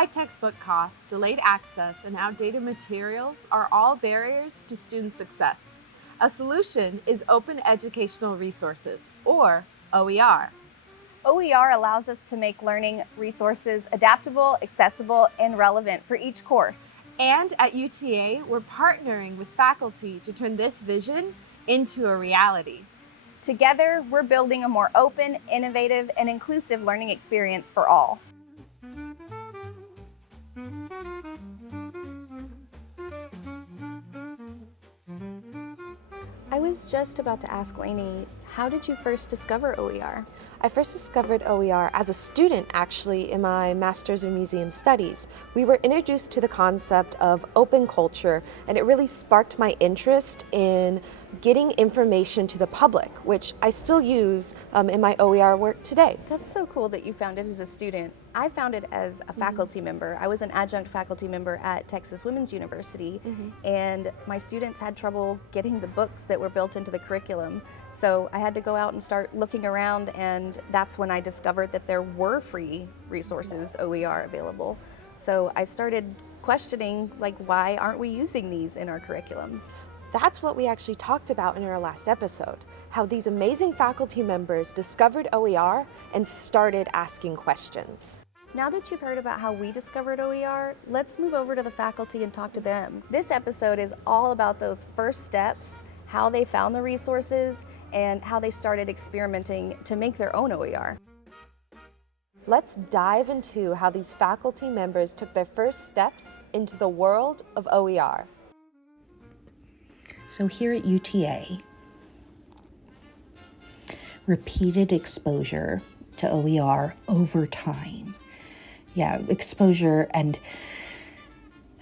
High textbook costs, delayed access, and outdated materials are all barriers to student success. A solution is Open Educational Resources, or OER. OER allows us to make learning resources adaptable, accessible, and relevant for each course. And at UTA, we're partnering with faculty to turn this vision into a reality. Together, we're building a more open, innovative, and inclusive learning experience for all. I was just about to ask Lainie, how did you first discover OER? I first discovered OER as a student, actually, in my Master's in Museum Studies. We were introduced to the concept of open culture, and it really sparked my interest in getting information to the public, which I still use in my OER work today. That's so cool that you found it as a student. I found it as a faculty member. I was an adjunct faculty member at Texas Women's University, and my students had trouble getting the books that were built into the curriculum. So I had to go out and start looking around, and that's when I discovered that there were free resources, OER, available. So I started questioning, like, why aren't we using these in our curriculum? That's what we actually talked about in our last episode, how these amazing faculty members discovered OER and started asking questions. Now that you've heard about how we discovered OER, let's move over to the faculty and talk to them. This episode is all about those first steps, how they found the resources, and how they started experimenting to make their own OER. Let's dive into how these faculty members took their first steps into the world of OER. So here at UTA, repeated exposure to OER over time. Yeah, exposure, and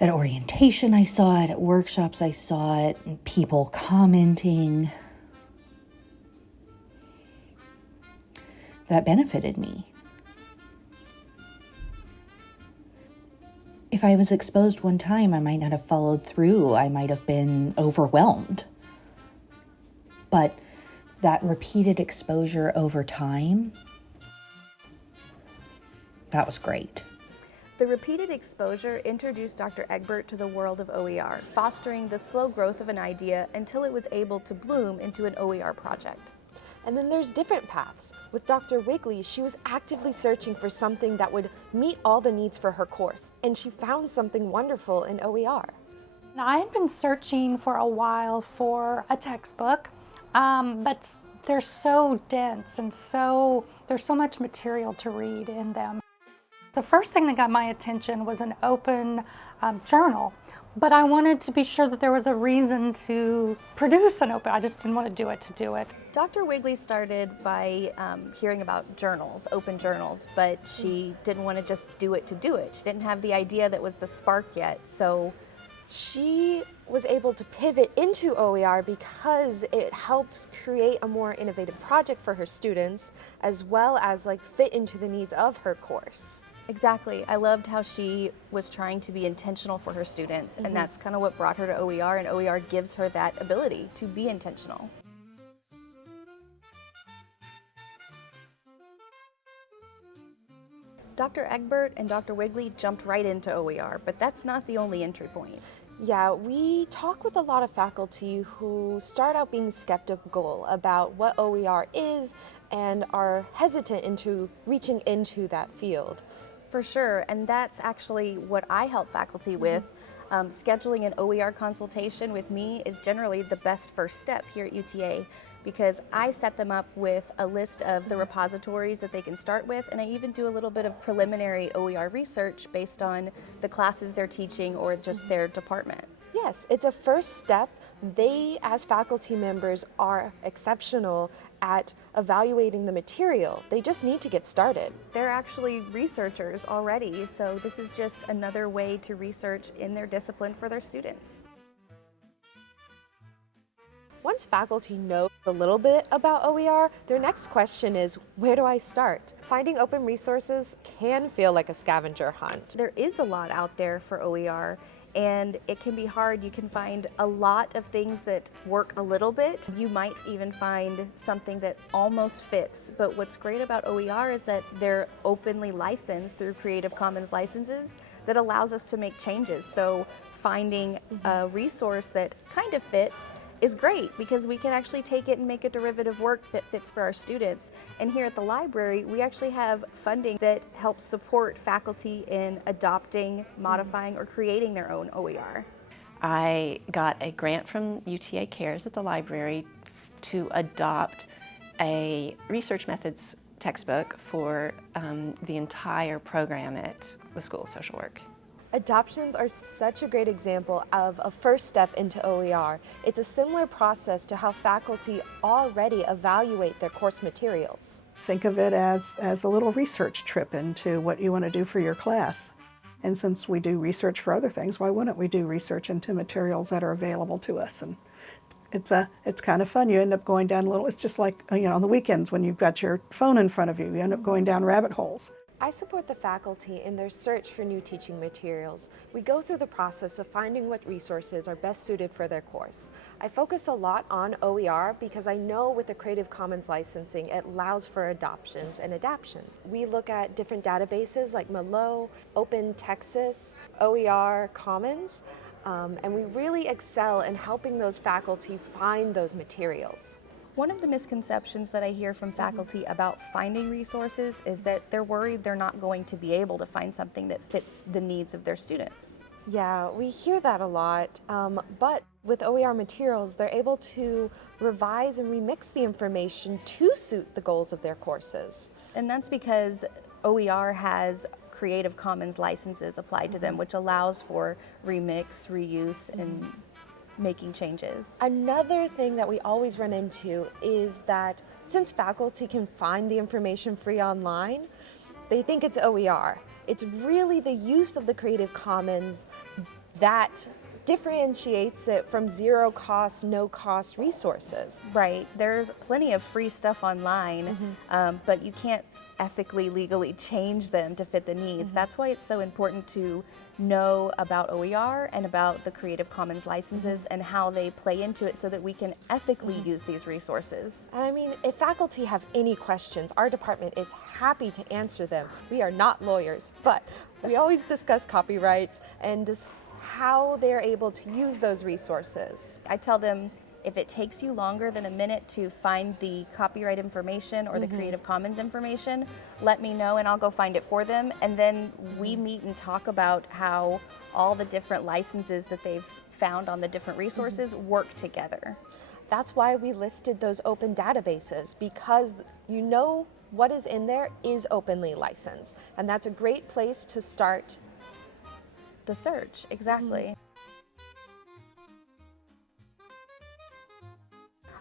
at orientation I saw it, at workshops I saw it, and people commenting. That benefited me. If I was exposed one time, I might not have followed through. I might have been overwhelmed. But that repeated exposure over time, that was great. The repeated exposure introduced Dr. Egbert to the world of OER, fostering the slow growth of an idea until it was able to bloom into an OER project. And then there's different paths. With Dr. Wigley, she was actively searching for something that would meet all the needs for her course, and she found something wonderful in OER. I had been searching for a while for a textbook, but they're so dense and there's so much material to read in them. The first thing that got my attention was an open journal, but I wanted to be sure that there was a reason to produce an open. I just didn't want to do it to do it. Dr. Wigley started by hearing about journals, open journals, but she didn't want to just do it to do it. She didn't have the idea that was the spark yet, so she was able to pivot into OER because it helped create a more innovative project for her students, as well as fit into the needs of her course. Exactly. I loved how she was trying to be intentional for her students, and that's kind of what brought her to OER, and OER gives her that ability to be intentional. Dr. Egbert and Dr. Wigley jumped right into OER, but that's not the only entry point. Yeah, we talk with a lot of faculty who start out being skeptical about what OER is and are hesitant into reaching into that field. For sure, and that's actually what I help faculty with. Scheduling an OER consultation with me is generally the best first step here at UTA, because I set them up with a list of the repositories that they can start with, and I even do a little bit of preliminary OER research based on the classes they're teaching or just their department. Yes, it's a first step. They, as faculty members, are exceptional at evaluating the material. They just need to get started. They're actually researchers already, so this is just another way to research in their discipline for their students. Once faculty know a little bit about OER, their next question is, where do I start? Finding open resources can feel like a scavenger hunt. There is a lot out there for OER, and it can be hard. You can find a lot of things that work a little bit. You might even find something that almost fits, but what's great about OER is that they're openly licensed through Creative Commons licenses that allows us to make changes. So finding a resource that kind of fits is great because we can actually take it and make a derivative work that fits for our students. And here at the library, we actually have funding that helps support faculty in adopting, modifying, or creating their own OER. I got a grant from UTA Cares at the library to adopt a research methods textbook for the entire program at the School of Social Work. Adoptions are such a great example of a first step into OER. It's a similar process to how faculty already evaluate their course materials. Think of it as a little research trip into what you want to do for your class. And since we do research for other things, why wouldn't we do research into materials that are available to us? And it's kind of fun. You end up going down a little, it's just like, on the weekends when you've got your phone in front of you, you end up going down rabbit holes. I support the faculty in their search for new teaching materials. We go through the process of finding what resources are best suited for their course. I focus a lot on OER because I know with the Creative Commons licensing, it allows for adoptions and adaptions. We look at different databases like Malo, Open Texas, OER Commons, and we really excel in helping those faculty find those materials. One of the misconceptions that I hear from faculty about finding resources is that they're worried they're not going to be able to find something that fits the needs of their students. Yeah, we hear that a lot, but with OER materials, they're able to revise and remix the information to suit the goals of their courses. And that's because OER has Creative Commons licenses applied to them, which allows for remix, reuse, and making changes. Another thing that we always run into is that since faculty can find the information free online, they think it's OER. It's really the use of the Creative Commons that differentiates it from zero cost, no cost resources. Right, there's plenty of free stuff online, but you can't ethically, legally change them to fit the needs. That's why it's so important to know about OER and about the Creative Commons licenses and how they play into it so that we can ethically use these resources. And I mean, if faculty have any questions, our department is happy to answer them. We are not lawyers, but we always discuss copyrights and how they're able to use those resources. I tell them, if it takes you longer than a minute to find the copyright information or the Creative Commons information, let me know and I'll go find it for them. And then we meet and talk about how all the different licenses that they've found on the different resources work together. That's why we listed those open databases, because you know what is in there is openly licensed. And that's a great place to start the search, exactly.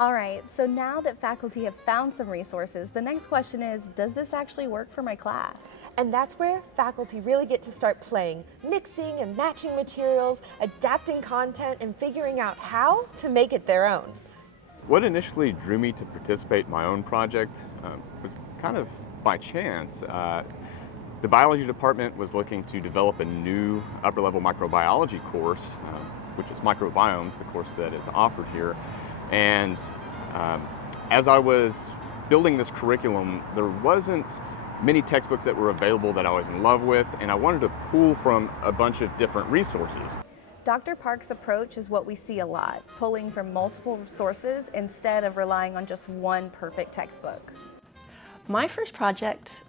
All right, so now that faculty have found some resources, the next question is, does this actually work for my class? And that's where faculty really get to start playing, mixing and matching materials, adapting content, and figuring out how to make it their own. What initially drew me to participate in my own project was kind of by chance. The biology department was looking to develop a new upper-level microbiology course, which is microbiomes, the course that is offered here. And as I was building this curriculum, there wasn't many textbooks that were available that I was in love with, and I wanted to pull from a bunch of different resources. Dr. Park's approach is what we see a lot, pulling from multiple sources instead of relying on just one perfect textbook. My first project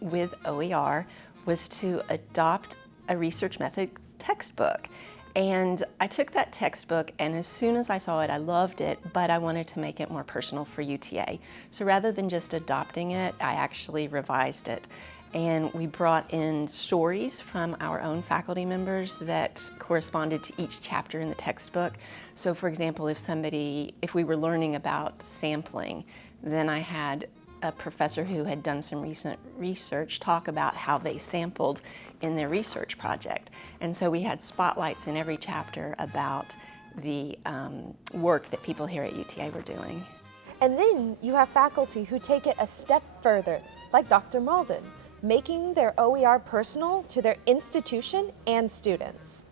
with OER was to adopt a research methods textbook. And I took that textbook, and as soon as I saw it, I loved it, but I wanted to make it more personal for UTA. So rather than just adopting it, I actually revised it. And we brought in stories from our own faculty members that corresponded to each chapter in the textbook. So for example, if we were learning about sampling, then I had a professor who had done some recent research talk about how they sampled in their research project. And so we had spotlights in every chapter about the work that people here at UTA were doing. And then you have faculty who take it a step further, like Dr. Malden, making their OER personal to their institution and students.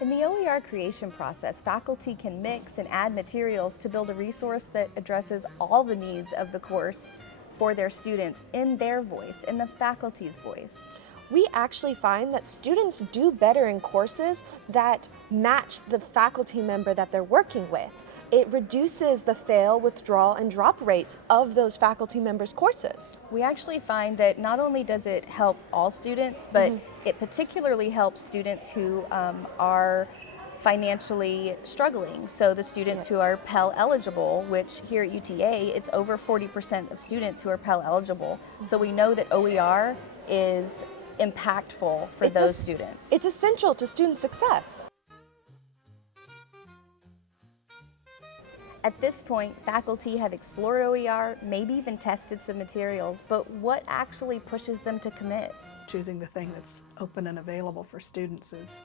In the OER creation process, faculty can mix and add materials to build a resource that addresses all the needs of the course for their students in their voice, in the faculty's voice. We actually find that students do better in courses that match the faculty member that they're working with. It reduces the fail, withdrawal, and drop rates of those faculty members' courses. We actually find that not only does it help all students, but it particularly helps students who are financially struggling. So the students who are Pell eligible, which here at UTA, it's over 40% of students who are Pell eligible. So we know that OER is impactful for those students. It's essential to student success. At this point, faculty have explored OER, maybe even tested some materials, but what actually pushes them to commit? Choosing the thing that's open and available for students is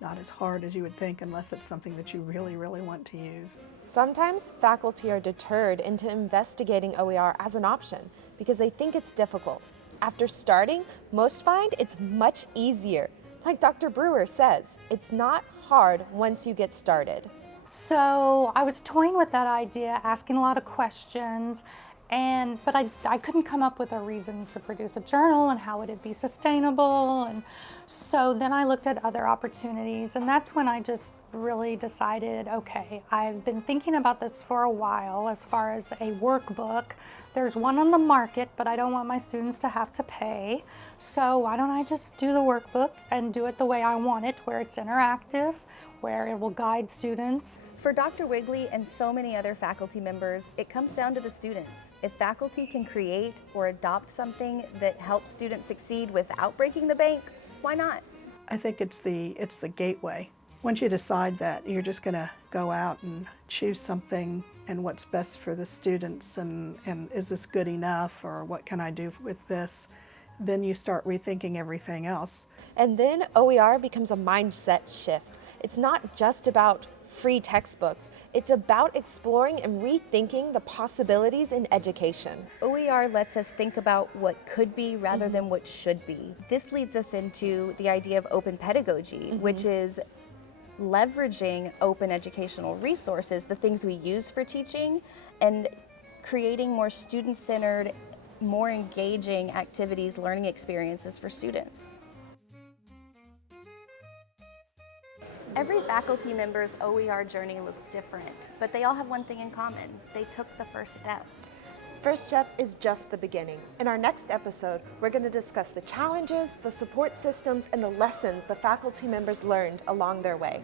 not as hard as you would think unless it's something that you really, really want to use. Sometimes faculty are deterred into investigating OER as an option because they think it's difficult. After starting, most find it's much easier. Like Dr. Brewer says, it's not hard once you get started. So I was toying with that idea, asking a lot of questions, but I couldn't come up with a reason to produce a journal and how would it be sustainable. And so then I looked at other opportunities, and that's when I just really decided, okay, I've been thinking about this for a while as far as a workbook. There's one on the market, but I don't want my students to have to pay. So why don't I just do the workbook and do it the way I want it, where it's interactive, where it will guide students. For Dr. Wigley and so many other faculty members, it comes down to the students. If faculty can create or adopt something that helps students succeed without breaking the bank, why not? I think it's the gateway. Once you decide that you're just going to go out and choose something and what's best for the students and is this good enough or what can I do with this, then you start rethinking everything else. And then OER becomes a mindset shift. It's not just about free textbooks. It's about exploring and rethinking the possibilities in education. OER lets us think about what could be rather than what should be. This leads us into the idea of open pedagogy, which is leveraging open educational resources, the things we use for teaching, and creating more student-centered, more engaging activities, learning experiences for students. Every faculty member's OER journey looks different, but they all have one thing in common. They took the first step. First step is just the beginning. In our next episode, we're going to discuss the challenges, the support systems, and the lessons the faculty members learned along their way.